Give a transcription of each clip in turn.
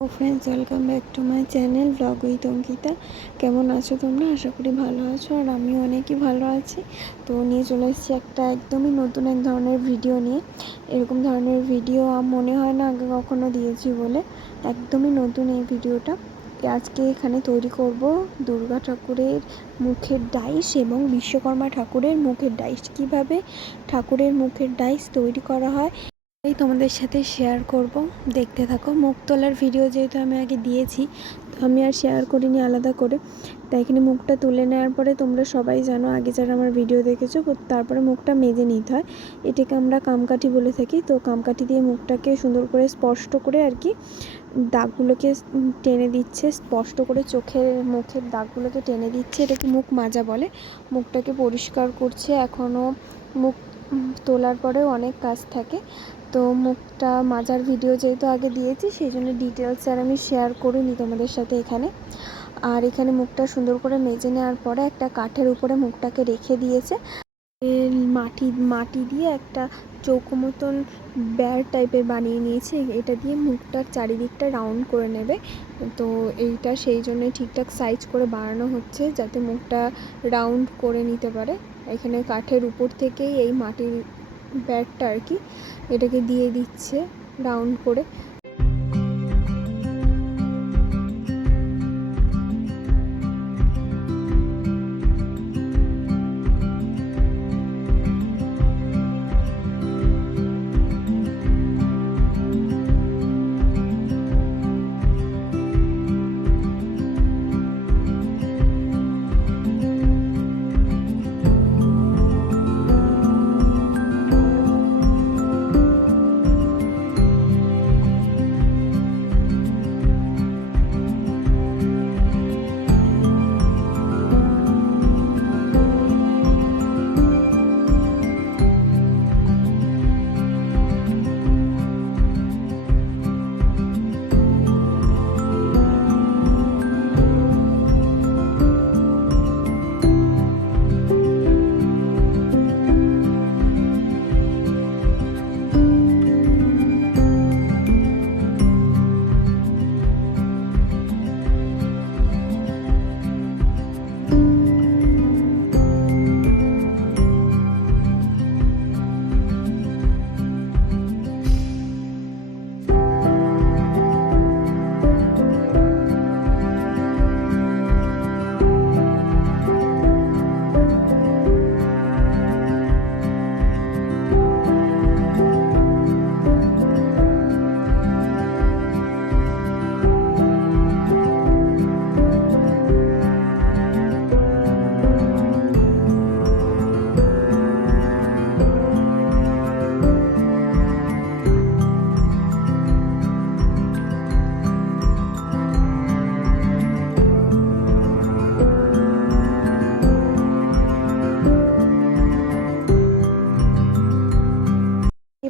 Friends, welcome back to my channel blog with Ankita. কেমন আছো তোমরা? আশা করি ভালো আছো, আর আমিও অনেকই ভালো আছি। তো নিয়ে চলে এসেছি একটা একদমই নতুন এক ধরনের ভিডিও নিয়ে। এরকম ধরনের ভিডিও মনে হয় না আগে কখনো দিয়েছি বলে। একদমই নতুন এই ভিডিওটা। আজকে এখানে তৈরি করব দুর্গা ঠাকুরের মুখের ডাইস এবং বিশ্বকর্মা ঠাকুরের মুখের ডাইস। কিভাবে ঠাকুরের মুখের ডাইস তৈরি করা হয় এই তোমাদের সাথে শেয়ার করব, দেখতে থাকো। মুখ তোলার ভিডিও যেহেতু আমি আগে দিয়েছি, তো আমি আর শেয়ার করিনি আলাদা করে। তাই এখানে মুখটা তুলে নেওয়ার পরে তোমরা সবাই জানো, আগে যারা আমার ভিডিও দেখেছো, তারপরে মুখটা মেজে নিতে হয়। এটাকে আমরা কামকাঠি বলে থাকি। তো কামকাঠি দিয়ে মুখটাকে সুন্দর করে স্পষ্ট করে আর কি দাগগুলোকে টেনে দিচ্ছে, স্পষ্ট করে চোখের মুখের দাগগুলোকে টেনে দিচ্ছে। এটাকে মুখ মাজা বলে। মুখটাকে পরিষ্কার করছে। এখনও মুখ তোলার পরেও অনেক কাজ থাকে। তো মুখটা মাজার ভিডিও যেহেতু আগে দিয়েছি, সেই জন্য ডিটেলস আর আমি শেয়ার করিনি তোমাদের সাথে এখানে। আর এখানে মুখটা সুন্দর করে মেজে নেওয়ার পরে একটা কাঠের উপরে মুখটাকে রেখে দিয়েছে। মাটি দিয়ে একটা চৌকো মতন ব্যার টাইপের বানিয়ে নিয়েছে। এটা দিয়ে মুখটার চারিদিকটা রাউন্ড করে নেবে। তো এইটা সেই জন্য ঠিকঠাক সাইজ করে বানানো হচ্ছে, যাতে মুখটা রাউন্ড করে নিতে পারে। এখানে কাঠের উপর থেকেই এই মাটির ব্যারটা আর কি এটাকে দিয়ে দিচ্ছে রাউন্ড করে।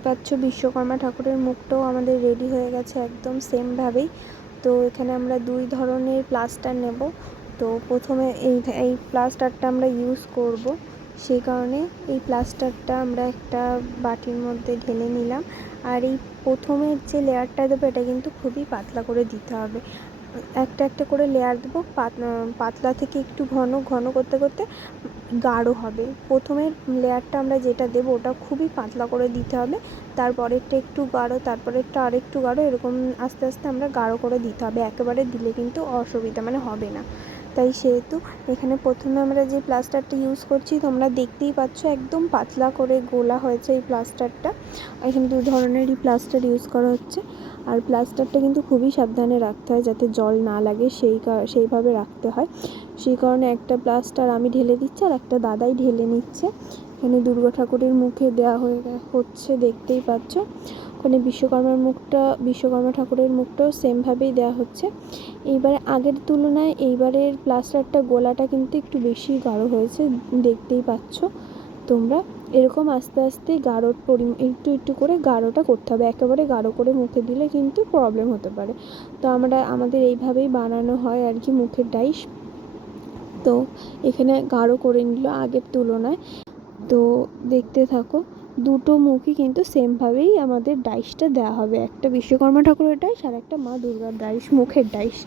পাচ্ছ বিশ্বকর্মা ঠাকুরের মুখটাও আমাদের রেডি হয়ে গেছে একদম সেমভাবেই। তো এখানে আমরা দুই ধরনের প্লাস্টার নেব। তো প্রথমে এই প্লাস্টারটা আমরা ইউজ করব, সেই কারণে এই প্লাস্টারটা আমরা একটা বাটির মধ্যে ঢেলে নিলাম। আর এই প্রথমের যে লেয়ারটা দেবো, এটা কিন্তু খুবই পাতলা করে দিতে হবে। একটা একটা করে লেয়ার দেবো, পাতলা থেকে একটু ঘন, ঘন করতে করতে গাঢ় হবে। প্রথমের লেয়ারটা আমরা যেটা দেবো ওটা খুবই পাতলা করে দিতে হবে। তারপরেরটা একটু গাঢ়, তারপরেরটা আর একটু গাঢ়, এরকম আস্তে আস্তে আমরা গাঢ় করে দিতে হবে। একেবারে দিলে কিন্তু অসুবিধা, মানে হবে না। তাই সেহেতু এখানে প্রথমে আমরা যে প্লাস্টারটা ইউজ করছি, তোমরা দেখতেই পাচ্ছ একদম পাতলা করে গোলা হয়েছে এই প্লাস্টারটা। এখানে দু ধরনেরই প্লাস্টার ইউজ করা হচ্ছে। আর প্লাস্টারটা কিন্তু খুবই সাবধানে রাখতে হয়, যাতে জল না লাগে, সেইভাবে রাখতে হয়। সেই কারণে একটা প্লাস্টার আমি ঢেলে দিচ্ছি, আর একটা দাদাই ঢেলে নিচ্ছে। এখানে দুর্গা ঠাকুরের মুখে দেওয়া হচ্ছে, দেখতেই পাচ্ছ। ওখানে বিশ্বকর্মা ঠাকুরের মুখটাও সেমভাবেই দেওয়া হচ্ছে। এইবারে আগের তুলনায় এইবারের প্লাস্টারটা গোলাটা কিন্তু একটু বেশি গাঢ় হয়েছে, দেখতেই পাচ্ছ তোমরা। এরকম আস্তে আস্তে একটু একটু করে গাঢ়টা করতে হবে। একেবারে গাঢ় করে মুখে দিলে কিন্তু প্রবলেম হতে পারে। তো আমাদের এইভাবেই বানানো হয় আর কি মুখের ডাইস। তো এখানে গাঢ় করে নিল আগের তুলনায়। তো দেখতে থাকো। দুটো মুখই কিন্তু সেমভাবেই আমাদের ডাইসটা দেওয়া হবে, একটা বিশ্বকর্মা ঠাকুরের ডাইস আর একটা মা দুর্গার ডাইস, মুখের ডাইস।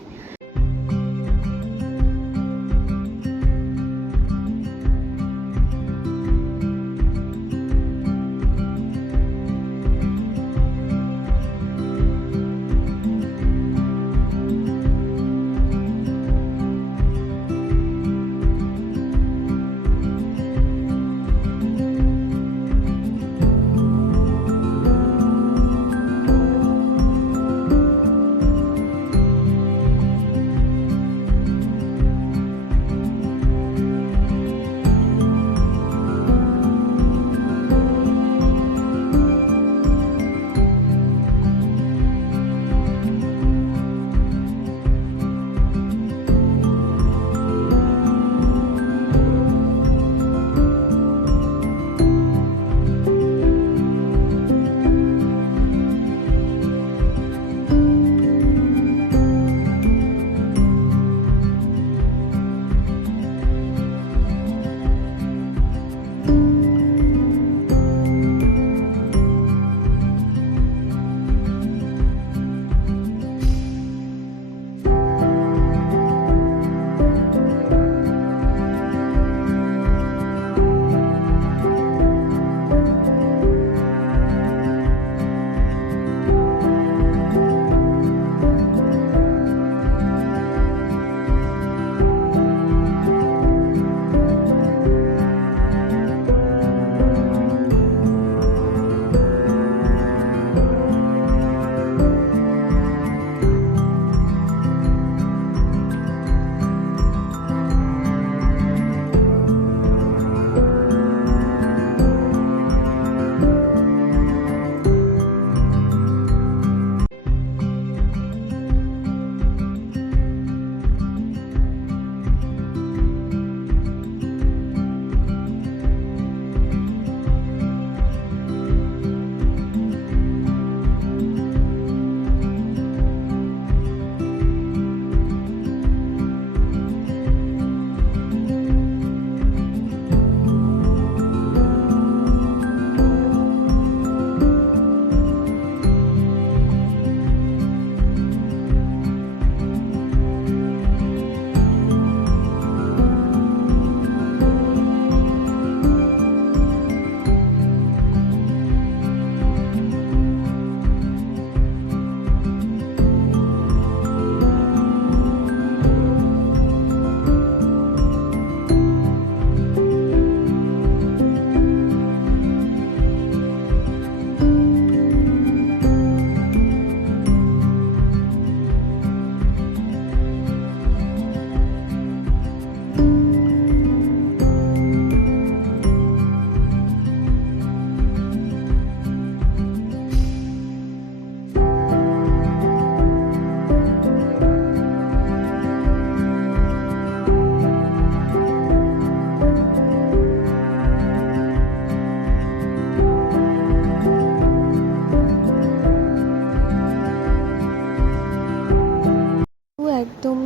একদম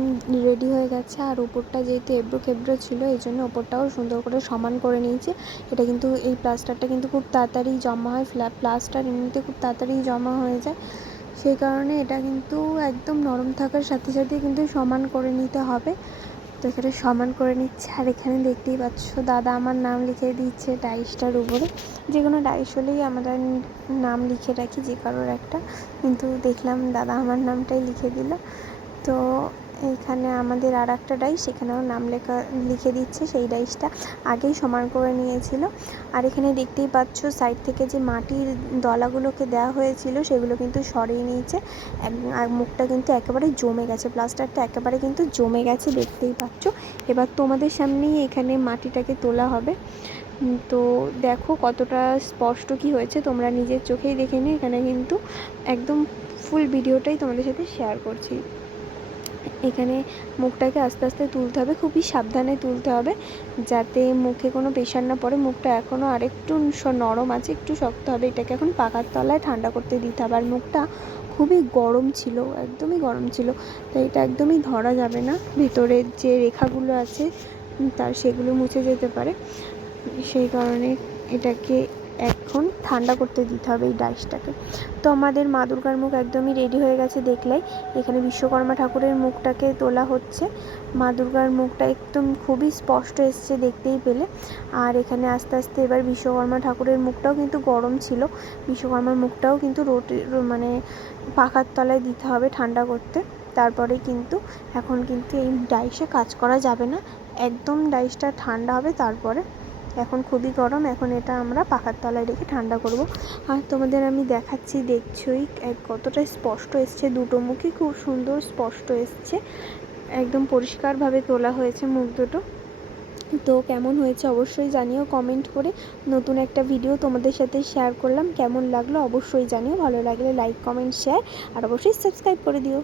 রেডি হয়ে গেছে, আর উপরটা যেহেতু এবড়ো খেবড়ো ছিল এই জন্য ওপরটাও সুন্দর করে সমান করে নিয়েছি। এটা কিন্তু এই প্লাস্টারটা কিন্তু খুব তাড়াতাড়ি জমা হয়, প্লাস্টার এমনিতে খুব তাড়াতাড়ি জমা হয়ে যায়, সেই কারণে এটা কিন্তু একদম নরম থাকার সাথে সাথে কিন্তু সমান করে নিতে হবে। তো এখানে সমান করে নিচ্ছে, আর এখানে দেখতেই পাচ্ছ দাদা আমার নাম লিখে দিচ্ছে ডাইসটার উপরে। যে কোনো ডাইস হলেই আমরা নাম লিখে রাখি যে কারোর একটা, কিন্তু দেখলাম দাদা আমার নামটাই লিখে দিল। তো এইখানে আমাদের আর একটা ডাইস, সেখানেও নাম লিখে দিচ্ছে, সেই ডাইসটা আগেই সমান করে নিয়েছিল। আর এখানে দেখতেই পাচ্ছ সাইড থেকে যে মাটির দলাগুলোকে দেওয়া হয়েছিল সেগুলো কিন্তু সরিয়ে নিয়েছে, আর মুখটা কিন্তু একেবারে জমে গেছে, প্লাস্টারটা একেবারে কিন্তু জমে গেছে দেখতেই পাচ্ছ। এবার তোমাদের সামনেই এখানে মাটিটাকে তোলা হবে, তো দেখো কতটা স্পষ্ট কি হয়েছে, তোমরা নিজের চোখেই দেখে নিও। এখানে কিন্তু একদম ফুল ভিডিওটাই তোমাদের সাথে শেয়ার করছি। এখানে মুখটাকে আস্তে আস্তে তুলতে হবে, খুবই সাবধানে তুলতে হবে যাতে মুখে কোনো প্রেশার না পড়ে। মুখটা এখনও আরেকটু নরম আছে, একটু শক্ত হবে, এটাকে এখন পাখার তলায় ঠান্ডা করতে দিতে হবে। আর মুখটা খুবই গরম ছিল, একদমই গরম ছিল, তাই এটা একদমই ধরা যাবে না, ভেতরের যে রেখাগুলো আছে তার সেগুলো মুছে যেতে পারে, সেই কারণে এটাকে এখন ঠান্ডা করতে দিতে হবে এই ডাইসটাকে। তো আমাদের মা দুর্গার মুখ একদমই রেডি হয়ে গেছে দেখলেই। এখানে বিশ্বকর্মা ঠাকুরের মুখটাকে তোলা হচ্ছে। মা দুর্গার মুখটা একদম খুবই স্পষ্ট এসছে দেখতেই পেলে। আর এখানে আস্তে আস্তে এবার বিশ্বকর্মা ঠাকুরের মুখটাও কিন্তু গরম ছিল, বিশ্বকর্মার মুখটাও কিন্তু মানে পাখার তলায় দিতে হবে ঠান্ডা করতে। তারপরে কিন্তু এখন কিন্তু এই ডাইসে কাজ করা যাবে না, একদম ডাইসটা ঠান্ডা হবে তারপরে। এখন খুবই গরম, এখন এটা আমরা পাখার তলায় রেখে ঠান্ডা করব। আর তোমাদের আমি দেখাচ্ছি, দেখছই কতটা স্পষ্ট এসছে, দুটো মুখই খুব সুন্দর স্পষ্ট এসছে, একদম পরিষ্কারভাবে তোলা হয়েছে মুখ দুটো। তো কেমন হয়েছে অবশ্যই জানিও কমেন্ট করে। নতুন একটা ভিডিও তোমাদের সাথে শেয়ার করলাম, কেমন লাগলো অবশ্যই জানিও। ভালো লাগলে লাইক কমেন্ট শেয়ার আর অবশ্যই সাবস্ক্রাইব করে দিও।